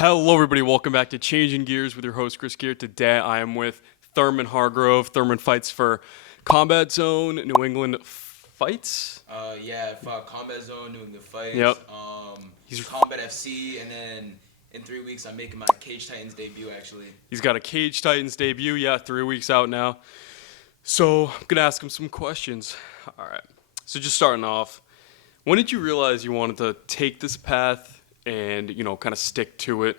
Hello, everybody. Welcome back to Changing Gears with your host, Chris Gear. Today, I am with Thurman Hargrove. Thurman fights for Combat Zone, New England Fights. Yeah, I fought Combat Zone, doing the fights. Yep. Combat FC, and then in 3 weeks I'm making my Cage Titans debut. Actually, He's got a Cage Titans debut. Yeah, 3 weeks out now. So I'm gonna ask him some questions. All right. So just starting off, when did you realize you wanted to take this path and kind of stick to it?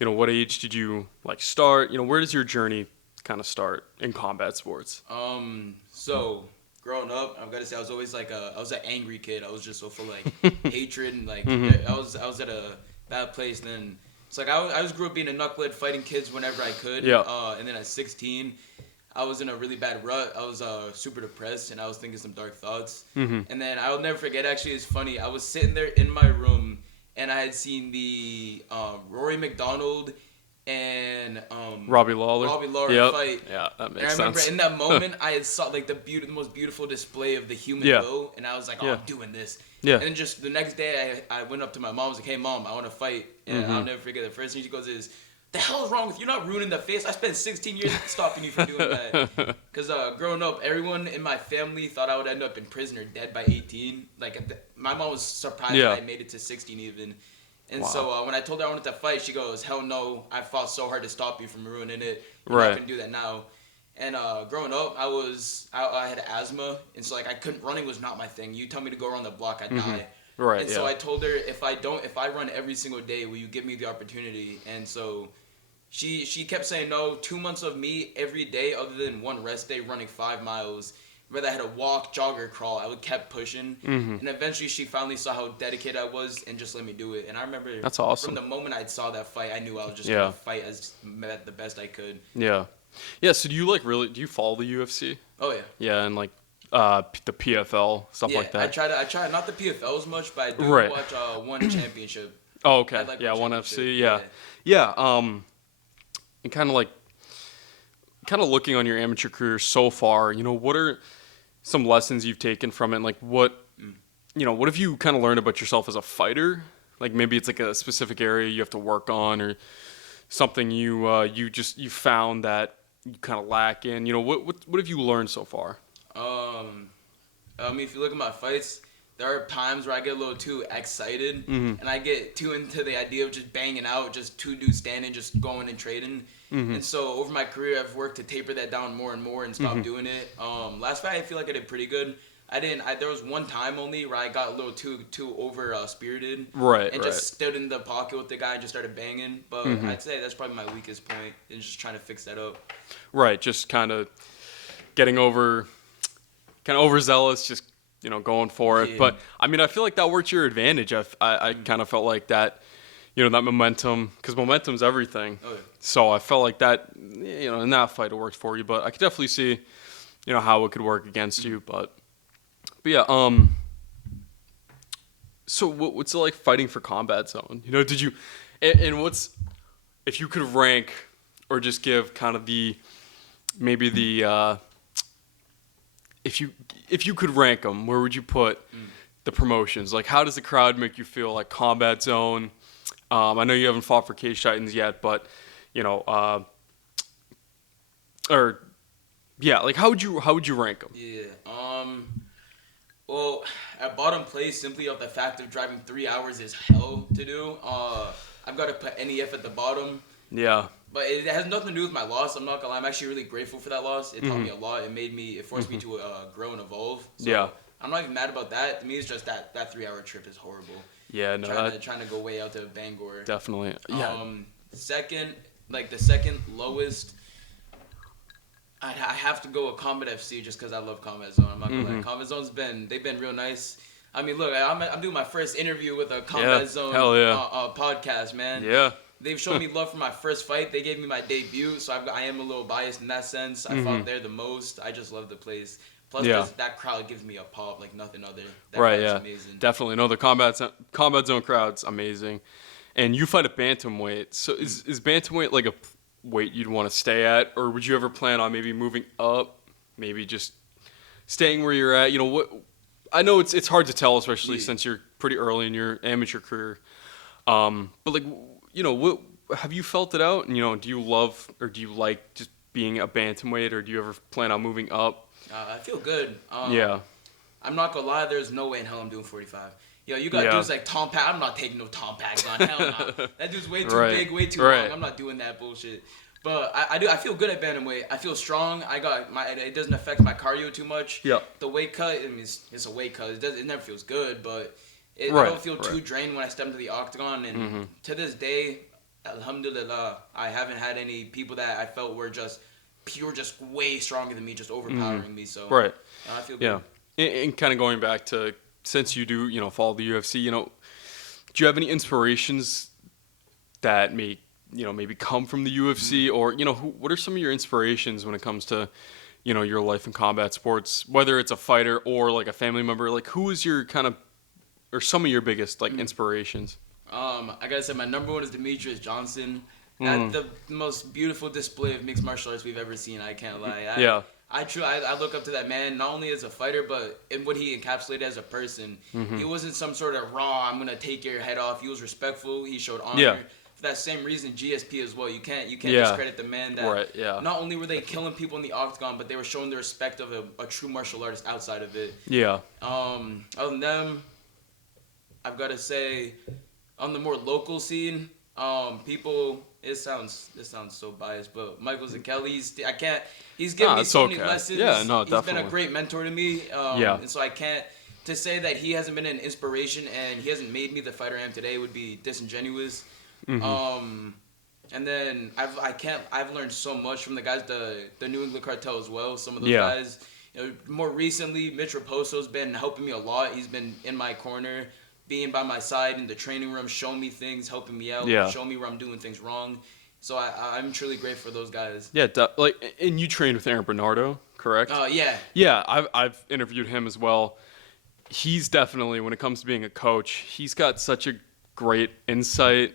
What age did you start? Where does your journey kind of start in combat sports? So growing up, I've got to say I was always I was an angry kid. I was just so full of hatred and I was at a bad place. Then it's I just grew up being a knucklehead, fighting kids whenever I could. Yeah. And then at 16, I was in a really bad rut. I was super depressed and I was thinking some dark thoughts. And then I'll never forget. Actually, it's funny. I was sitting there in my room and I had seen the Rory McDonald and Robbie Lawler Yep. Fight. Yeah, that makes sense. And I remember in that moment I had saw the most beautiful display of the human will, and I was like, I'm doing this. Yeah. And then just the next day I went up to my mom. I was like, hey mom, I want to fight. And I'll never forget the first thing she goes is, the hell is wrong with you? You're not ruining the face. I spent 16 years stopping you from doing that. Because growing up, everyone in my family thought I would end up in prison or dead by 18. My mom was surprised that I made it to 16 even. And so when I told her I wanted to fight, she goes, hell no, I fought so hard to stop you from ruining it. You're not going to do that now. And growing up, I had asthma. And so running was not my thing. You tell me to go around the block, I'd die. Right. And so I told her, if I run every single day, will you give me the opportunity? And so she kept saying no. 2 months of me every day, other than one rest day, running 5 miles. Whether I had to walk, jog, or crawl, I kept pushing. And eventually she finally saw how dedicated I was and just let me do it. And I remember that's awesome. From the moment I saw that fight, I knew I was just going to fight the best I could. Yeah. Yeah, so do you follow the UFC? Oh, yeah. Yeah, and the PFL, stuff like that. I try not the PFL as much, but I do watch one championship. Oh, okay. One FC. Yeah. Yeah. And kind of looking on your amateur career so far, what are some lessons you've taken from it? What have you kind of learned about yourself as a fighter? Maybe it's a specific area you have to work on, or something you found that you kind of lack in. What have you learned so far? If you look at my fights, there are times where I get a little too excited, and I get too into the idea of just banging out, just two dudes standing, just going and trading. And so over my career, I've worked to taper that down more and more and stop doing it. Last fight, I feel like I did pretty good. There was one time only where I got a little too over spirited, and just stood in the pocket with the guy and just started banging. But I'd say that's probably my weakest point, is just trying to fix that up. Right, just kind of getting overzealous, just going for it. But I feel like that worked to your advantage. I kind of felt like that, that momentum, because momentum's everything. Oh, yeah. So I felt like that, in that fight it worked for you. But I could definitely see, how it could work against you. But yeah. So what's it like fighting for Combat Zone? Did you, and what's, if you could rank or just give kind of if you could rank them, where would you put the promotions? How does the crowd make you feel? Combat Zone. I know you haven't fought for Cage Titans yet, but how would you rank them? Yeah. Well, at bottom place, simply off the fact of driving 3 hours is hell to do. I've got to put NEF at the bottom. Yeah. But it has nothing to do with my loss. I'm not gonna lie. I'm actually really grateful for that loss. It taught me a lot. It forced me to grow and evolve. So I'm not even mad about that. To me, it's just that 3 hour trip is horrible. Yeah, no. Trying to go way out to Bangor. Definitely. Yeah. The second lowest, I have to go with Combat FC just because I love Combat Zone. I'm not gonna lie. Combat Zone's they've been real nice. Look, I'm doing my first interview with a Combat Zone podcast, man. Yeah. They've shown me love for my first fight. They gave me my debut, so I am a little biased in that sense. I fought there the most. I just love the place. Plus, that crowd gives me a pop like nothing other. That crowd's amazing. Definitely. No, the Combat Zone crowd's amazing. And you fight at bantamweight. So is bantamweight a weight you'd want to stay at, or would you ever plan on maybe moving up, maybe just staying where you're at? What? I know it's hard to tell, especially since you're pretty early in your amateur career. But what have you felt it out? And, do you love or do you like just being a bantamweight, or do you ever plan on moving up? I feel good. Yeah. I'm not gonna lie. There's no way in hell I'm doing 45. You got Yeah. dudes like Tom Pack. I'm not taking no Tom Pags on. Hell no. That dude's way too Right. big, way too Right. long. I'm not doing that bullshit. But I feel good at bantamweight. I feel strong. It doesn't affect my cardio too much. Yeah. The weight cut, I mean, it's a weight cut. It never feels good, but I Right, don't feel too right. drained when I step into the octagon. And to this day, alhamdulillah, I haven't had any people that I felt were just way stronger than me, just overpowering me. So Right. I feel good. Yeah. And kind of going back to, since you do, follow the UFC, do you have any inspirations that maybe come from the UFC, or, what are some of your inspirations when it comes to, your life in combat sports, whether it's a fighter or like a family member? Like, who is your kind of, or some of your biggest like inspirations? I gotta say my number one is Demetrius Johnson. That's the most beautiful display of mixed martial arts we've ever seen. I can't lie. I look up to that man not only as a fighter, but in what he encapsulated as a person. He wasn't some sort of raw, I'm gonna take your head off. He was respectful. He showed honor. Yeah. For that same reason, GSP as well. You can't Yeah. discredit the man that Right, yeah. not only were they killing people in the octagon, but they were showing the respect of a true martial artist outside of it. Yeah. Other than them, I've got to say, on the more local scene, people. This sounds so biased, but Michael Zakeli, he's given me it's so many okay. lessons. Yeah, no, He's been definitely. a great mentor to me. Yeah. And so I can't, to say that he hasn't been an inspiration and he hasn't made me the fighter I am today would be disingenuous. And then I've learned so much from the guys, the New England Cartel as well. Some of those guys, more recently, Mitch Raposo's been helping me a lot. He's been in my corner, being by my side in the training room, showing me things, helping me out, showing me where I'm doing things wrong. So I'm truly grateful for those guys. Yeah. And you trained with Aaron Bernardo, correct? Yeah. Yeah. I've interviewed him as well. He's definitely, when it comes to being a coach, he's got such a great insight.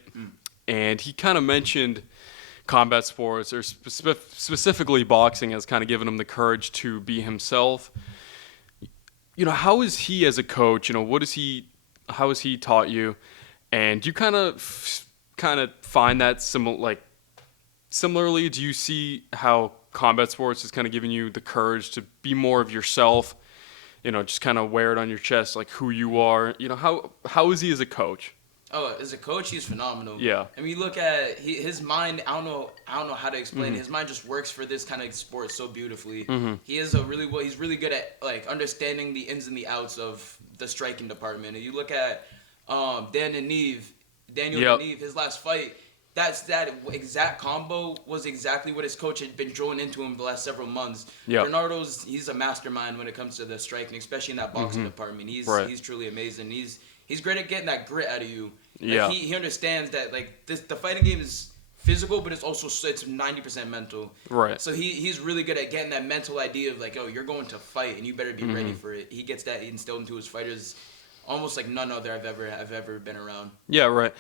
And he kind of mentioned combat sports, or specifically boxing, as kind of given him the courage to be himself. How is he as a coach? How has he taught you? And do you kind of find that similarly? Do you see how combat sports is kind of giving you the courage to be more of yourself? Just kind of wear it on your chest, like who you are. How is he as a coach? Oh, as a coach, he's phenomenal. Yeah. I mean, you look at his mind. I don't know how to explain it. His mind just works for this kind of sport so beautifully. He is he's really good at like understanding the ins and the outs of the striking department. And you look at Daniel Neve, his last fight. That exact combo was exactly what his coach had been drilling into him the last several months. Yep. He's a mastermind when it comes to the striking, especially in that boxing department. He's truly amazing. He's great at getting that grit out of you. Yeah. He understands that the fighting game is physical, but it's 90% mental. Right. So he's really good at getting that mental idea of like, oh, you're going to fight and you better be ready for it. He gets that instilled into his fighters, almost like none other I've ever been around. Yeah. Right.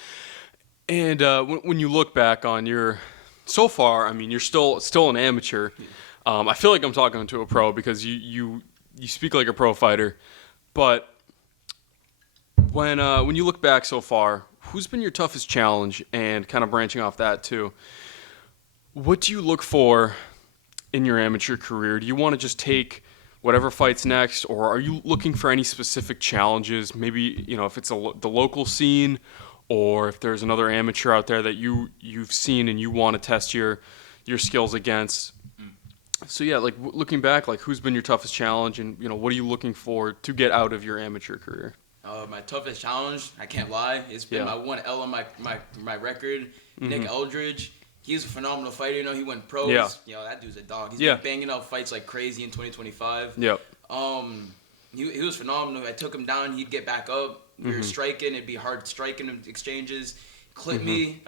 And when you look back on so far, I mean, you're still an amateur. I feel like I'm talking to a pro because you speak like a pro fighter, but when you look back so far, who's been your toughest challenge? And kind of branching off that too, what do you look for in your amateur career? Do you want to just take whatever fights next, or are you looking for any specific challenges? Maybe if it's the local scene, or if there's another amateur out there that you've seen and you want to test your skills against. So yeah, like looking back, like who's been your toughest challenge, and what are you looking for to get out of your amateur career? My toughest challenge, I can't lie, it's been my one L on my record. Nick Eldridge, he's a phenomenal fighter. He went pros. Yeah. That dude's a dog. He's been banging out fights like crazy in 2025. Yep. He was phenomenal. I took him down, he'd get back up. We were striking. It'd be hard striking exchanges. Clipped me.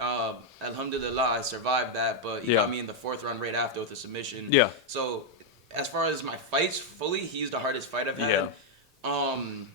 Alhamdulillah, I survived that. But he got me in the fourth round right after with a submission. Yeah. So as far as my fights fully, he's the hardest fight I've had. Yeah.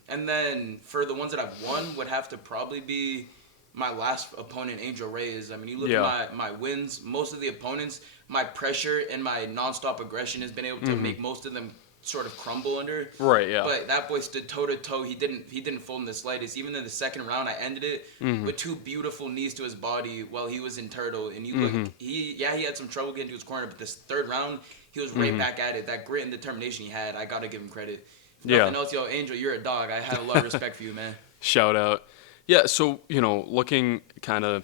And then for the ones that I've won would have to probably be my last opponent, Angel Reyes. I mean, you look at my wins, most of the opponents, my pressure and my nonstop aggression has been able to make most of them sort of crumble under. Right, yeah. But that boy stood toe to toe. He didn't fold in the slightest. Even in the second round, I ended it with 2 beautiful knees to his body while he was in turtle. And you look, he had some trouble getting to his corner, but this third round, he was right back at it. That grit and determination he had, I gotta give him credit. If nothing else, yo, Angel, you're a dog. I had a lot of respect for you, man. Shout out. Yeah, so, looking kind of,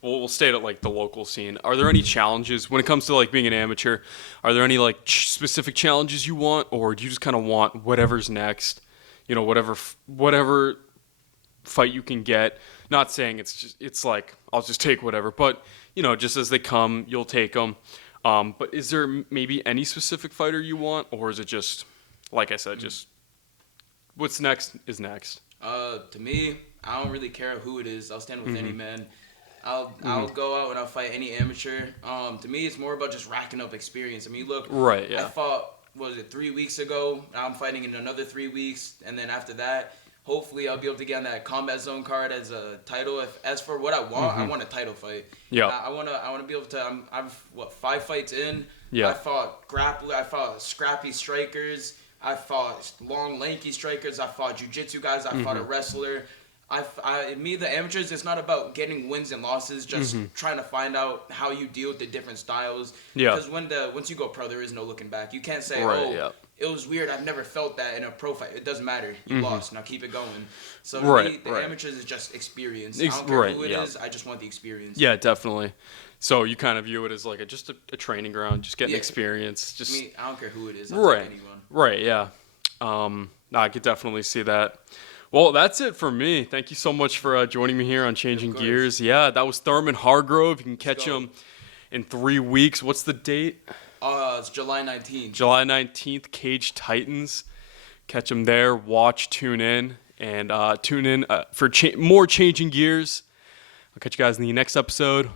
we'll stay at like the local scene. Are there any challenges when it comes to like being an amateur? Are there any like specific challenges you want, or do you just kind of want whatever's next? Whatever fight you can get. Not saying it's like I'll just take whatever, but just as they come, you'll take them. But is there maybe any specific fighter you want, or is it just like I said, just what's next is next? To me, I don't really care who it is. I'll stand with any man. I'll go out and I'll fight any amateur. To me, it's more about just racking up experience. I mean, look, right, yeah. I fought, 3 weeks ago? I'm fighting in another 3 weeks, and then after that, hopefully I'll be able to get on that combat zone card as a title. As for what I want, I want a title fight. Yeah. I want to be able to. I've 5 fights in. Yeah. I fought grappler. I fought scrappy strikers. I fought long, lanky strikers. I fought jiu-jitsu guys. I fought a wrestler. The amateurs, it's not about getting wins and losses, just trying to find out how you deal with the different styles. Yeah. Because once you go pro, there is no looking back. You can't say, it was weird, I've never felt that in a pro fight. It doesn't matter. You lost. Now keep it going. So the amateurs is just experience. I don't care who it is. I just want the experience. Yeah, definitely. So you kind of view it as like just a training ground, just getting experience. Just I don't care who it is. I'll take anyone. Right, yeah. I could definitely see that. Well, that's it for me. Thank you so much for joining me here on Changing Gears. Yeah, that was Thurman Hargrove. You can catch him in 3 weeks. What's the date? It's July 19th. July 19th, Cage Titans. Catch him there. Watch, tune in, and tune in for more Changing Gears. I'll catch you guys in the next episode.